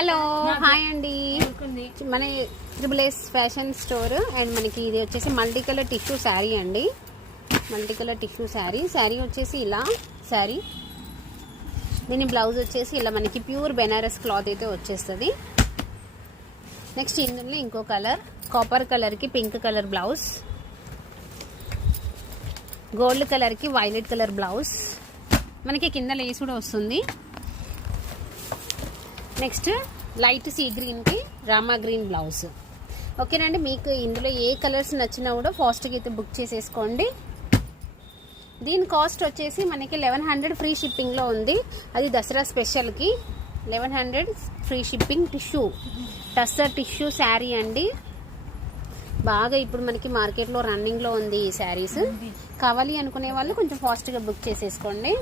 Hello hi అండి, మన triple fashion store. And మనకి ఇది వచ్చేసి మల్టీ కలర్ టిష్యూ శారీ అండి. మల్టీ కలర్ టిష్యూ శారీ వచ్చేసి ఇలా శారీ. దీని బ్లౌజ్ వచ్చేసి ఇలా మనకి ప్యూర్ బెనారస్ క్లాత్ అయితే వచ్చేస్తుంది. నెక్స్ట్ ఇందులో ఇంకో కలర్ కాపర్ కలర్కి పింక్ కలర్ బ్లౌజ్, గోల్డ్ కలర్కి వైలెట్ కలర్ బ్లౌజ్. మనకి కింద లేస్ కూడా వస్తుంది. నెక్స్ట్ లైట్ సీ గ్రీన్కి రామా గ్రీన్ బ్లౌజ్. ఓకేనండి, మీకు ఇందులో ఏ కలర్స్ నచ్చినా కూడా ఫాస్ట్గా అయితే బుక్ చేసేసుకోండి. దీని కాస్ట్ వచ్చేసి మనకి 1100 ఫ్రీ షిప్పింగ్లో ఉంది. అది దసరా స్పెషల్కి 1100 free shipping. Tissue tussar tissue sari అండి. బాగా ఇప్పుడు మనకి మార్కెట్లో రన్నింగ్లో ఉంది ఈ శారీస్. కావాలి అనుకునే వాళ్ళు కొంచెం ఫాస్ట్గా బుక్ చేసేసుకోండి.